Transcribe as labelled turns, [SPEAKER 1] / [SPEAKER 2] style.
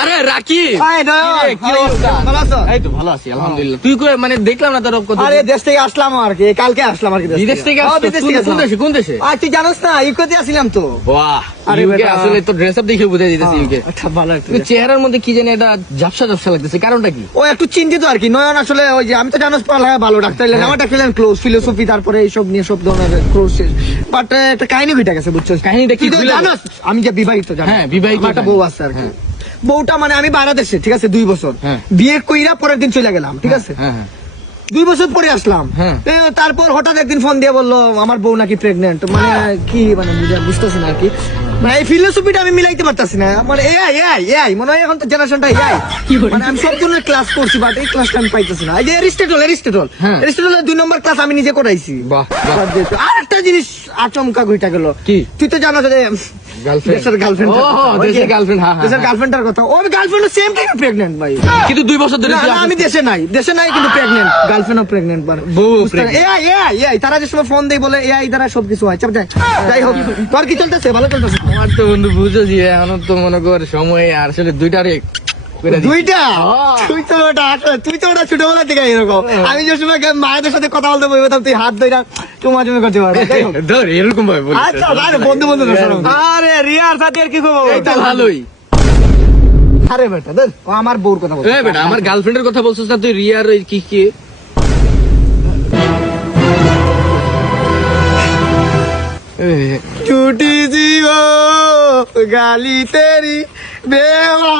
[SPEAKER 1] আরে রাকি তুই মানে দেখলাম না তোর
[SPEAKER 2] আরে দেশ থেকে আসলাম আর কি কালকে আসলাম আর কি
[SPEAKER 1] বিদেশ থেকে। কোন-
[SPEAKER 2] আসলাম।
[SPEAKER 1] দেশে কোন দেশে?
[SPEAKER 2] আর তুই জানোস না ইউকোতে আসছিলাম তো।
[SPEAKER 1] বাহ
[SPEAKER 2] আরে
[SPEAKER 1] আসলে তো ড্রেস আপ দেখে বুঝা যেতেছে ইউকে
[SPEAKER 2] আচ্ছা ভালো
[SPEAKER 1] চেহারার মধ্যে কি জানি এটা ঝাপসা ঝাপসা লাগতেছে কারণটা কি?
[SPEAKER 2] ও একটু চিন্তিত আর কি নয়ন আসলে ওই যে আমি তো জানোস পড়ালেখা ভালো ডাক্তার
[SPEAKER 1] হ্যাঁ।
[SPEAKER 2] আমার ডাক্তার ক্লোজ ফিলোসফি তারপরে এইসব নিয়ে সব ধরনের ক্লোজ বাট একটা কাহিনী ঘটে গেছে বুঝছ?
[SPEAKER 1] কাহিনীটা কি।
[SPEAKER 2] জানোস আমি যে বিবাহিত জানো
[SPEAKER 1] হ্যাঁ, বিবাহিত
[SPEAKER 2] একটা বউ আছে আর কি। বউটা মানে আমি বাংলাদেশে ঠিক আছে দুই বছর।
[SPEAKER 1] হ্যাঁ।
[SPEAKER 2] বিয়ে কইরা পরের দিন চলে গেলাম ঠিক আছে?
[SPEAKER 1] হ্যাঁ হ্যাঁ।
[SPEAKER 2] দুই বছর পরে আসলাম।
[SPEAKER 1] হ্যাঁ।
[SPEAKER 2] তারপর হঠাৎ একদিন ফোন দিয়ে বলল আমার বউ নাকি প্রেগনেন্ট মানে কি মানে বুঝা- বুঝতেছি না আর কি। মানে এই ফিলোসফিটা আমি মিলাইতে পারতাছি না। আমার এআই এআই এআই মনে হয় এখন তো জেনারেশনটা এআই মানে আমি সব ধরনের ক্লাস করছি বাট এই ক্লাসটা আমি পাইতেছি না। এই যে অ্যারিস্টটল
[SPEAKER 1] অ্যারিস্টটল
[SPEAKER 2] অ্যারিস্টটলের দুই নম্বর ক্লাস আমি নিজে করাইছি।
[SPEAKER 1] বাহ।
[SPEAKER 2] আর একটা জিনিস আচমকা ঘুইটা গেল।
[SPEAKER 1] কি?
[SPEAKER 2] তুই তো জানো যে? দেশের গার্লফ্রেন্ড
[SPEAKER 1] ও, দেশের girlfriend, হ্যাঁ, হ্যাঁ,
[SPEAKER 2] দেশের
[SPEAKER 1] হ্যাঁ।
[SPEAKER 2] কথা। ও গার্লফ্রেন্ড সেম টাইম প্রেগনেন্ট ভাই।
[SPEAKER 1] কিন্তু দুই বছর ধরে
[SPEAKER 2] না, আমি দেশে নাই। দেশে নাই কিন্তু প্রেগনেন্ট গার্লফ্রেন্ডও প্রেগনেন্ট মানে
[SPEAKER 1] বউ
[SPEAKER 2] বুঝতে পারি-
[SPEAKER 1] pregnant।
[SPEAKER 2] এআই এআই এআই তারা যে সময় ফোন দেই বলে এআই দ্বারা সবকিছু হয়। চাপ যাই যাই হোক তোর কি চলতেছে? ভালো চলতেছে?
[SPEAKER 1] আমার তো বন্ধু বুঝো যে এখন তো মনে কর সময় আর আসলে দুইটারে
[SPEAKER 2] দুইটা?
[SPEAKER 1] হ্যাঁ।
[SPEAKER 2] তুই তো ওটা তুই তো ওটা ছোটবেলা থেকে এরকম। আমি যে সময় মায়েদের সাথে কথা বলতে বলতাম তুই হাত ধরে তোমার আরে রিয়ার সাথে আর কি
[SPEAKER 1] ভালোই।
[SPEAKER 2] আরে ও আমার বউর কথা
[SPEAKER 1] আমার গার্লফ্রেন্ডের কথা বলছিস না তুই রিয়ার কি কি?
[SPEAKER 2] গালি তেরি বেওয়া